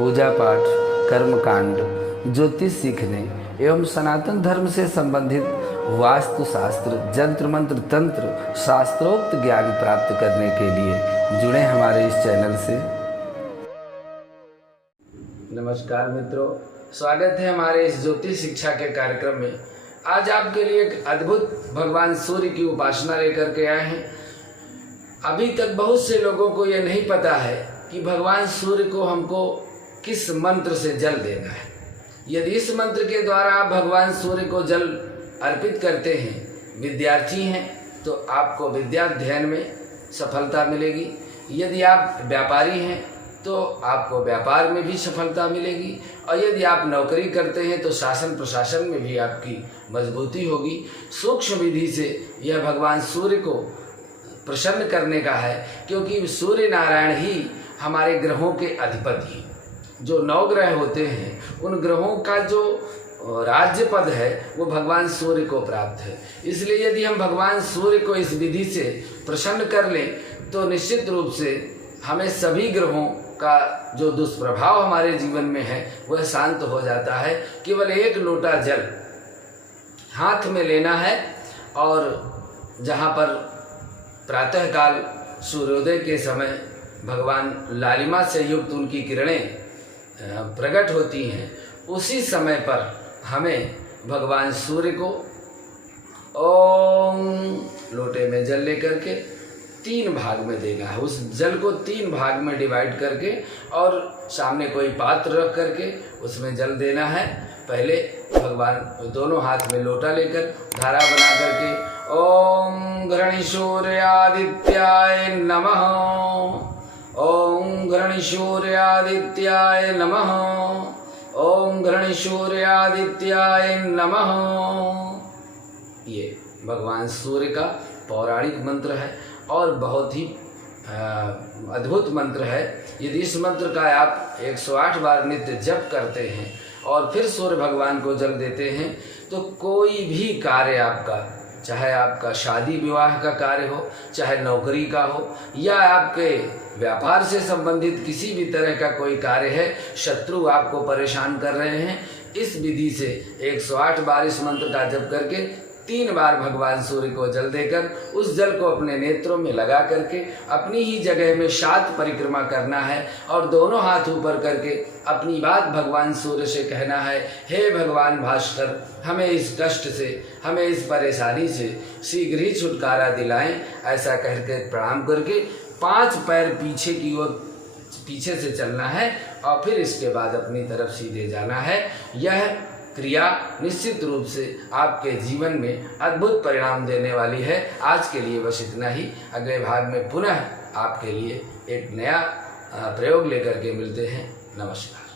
पूजा पाठ, कर्मकांड, ज्योतिष सीखने एवं सनातन धर्म से संबंधित वास्तु शास्त्र, जंत्र मंत्र, तंत्र, शास्त्रोक्त ज्ञान प्राप्त करने के लिए जुड़े हमारे इस चैनल से। नमस्कार मित्रों, स्वागत है हमारे इस ज्योतिष शिक्षा के कार्यक्रम में। आज आपके लिए एक अद्भुत भगवान सूर्य की उपासना लेकर के आए हैं। अभी तक बहुत से लोगों को यह नहीं पता है कि भगवान सूर्य को हमको किस मंत्र से जल देना है। यदि इस मंत्र के द्वारा आप भगवान सूर्य को जल अर्पित करते हैं, विद्यार्थी हैं, तो आपको विद्या अध्ययन में सफलता मिलेगी। यदि आप व्यापारी हैं तो आपको व्यापार में भी सफलता मिलेगी, और यदि आप नौकरी करते हैं तो शासन प्रशासन में भी आपकी मजबूती होगी। सूक्ष्म विधि से यह भगवान सूर्य को प्रसन्न करने का है, क्योंकि सूर्य नारायण ही हमारे ग्रहों के अधिपति हैं। जो 9 ग्रह होते हैं, उन ग्रहों का जो राज्य पद है वो भगवान सूर्य को प्राप्त है। इसलिए यदि हम भगवान सूर्य को इस विधि से प्रसन्न कर लें तो निश्चित रूप से हमें सभी ग्रहों का जो दुष्प्रभाव हमारे जीवन में है वह शांत हो जाता है। केवल 1 लोटा जल हाथ में लेना है, और जहाँ पर प्रातःकाल सूर्योदय के समय भगवान लालिमा से युक्त उनकी किरणें प्रकट होती हैं, उसी समय पर हमें भगवान सूर्य को ओम लोटे में जल लेकर के 3 भाग में देना है। उस जल को 3 भाग में डिवाइड करके और सामने कोई पात्र रख करके उसमें जल देना है। पहले भगवान दोनों हाथ में लोटा लेकर धारा बना करके ओम गणेशोर्यादित्याय नमः, ओम गणेशोर्यादित्याय नमः, ओम गणेशोर्यादित्याय नमः। ये भगवान सूर्य का पौराणिक मंत्र है और बहुत ही अद्भुत मंत्र है। यदि इस मंत्र का आप 108 बार नित्य जप करते हैं और फिर सूर्य भगवान को जल देते हैं तो कोई भी कार्य आपका, चाहे आपका शादी विवाह का कार्य हो, चाहे नौकरी का हो, या आपके व्यापार से संबंधित किसी भी तरह का कोई कार्य है, शत्रु आपको परेशान कर रहे हैं, इस विधि से 108 बार इस मंत्र का जप करके 3 बार भगवान सूर्य को जल देकर उस जल को अपने नेत्रों में लगा करके अपनी ही जगह में 7 परिक्रमा करना है, और दोनों हाथ ऊपर करके अपनी बात भगवान सूर्य से कहना है। हे भगवान भास्कर, हमें इस कष्ट से, हमें इस परेशानी से शीघ्र ही छुटकारा दिलाएं। ऐसा कहकर प्रणाम करके 5 पैर पीछे की ओर पीछे से चलना है, और फिर इसके बाद अपनी तरफ सीधे जाना है। यह क्रिया निश्चित रूप से आपके जीवन में अद्भुत परिणाम देने वाली है। आज के लिए बस इतना ही। अगले भाग में पुनः आपके लिए एक नया प्रयोग लेकर के मिलते हैं। नमस्कार।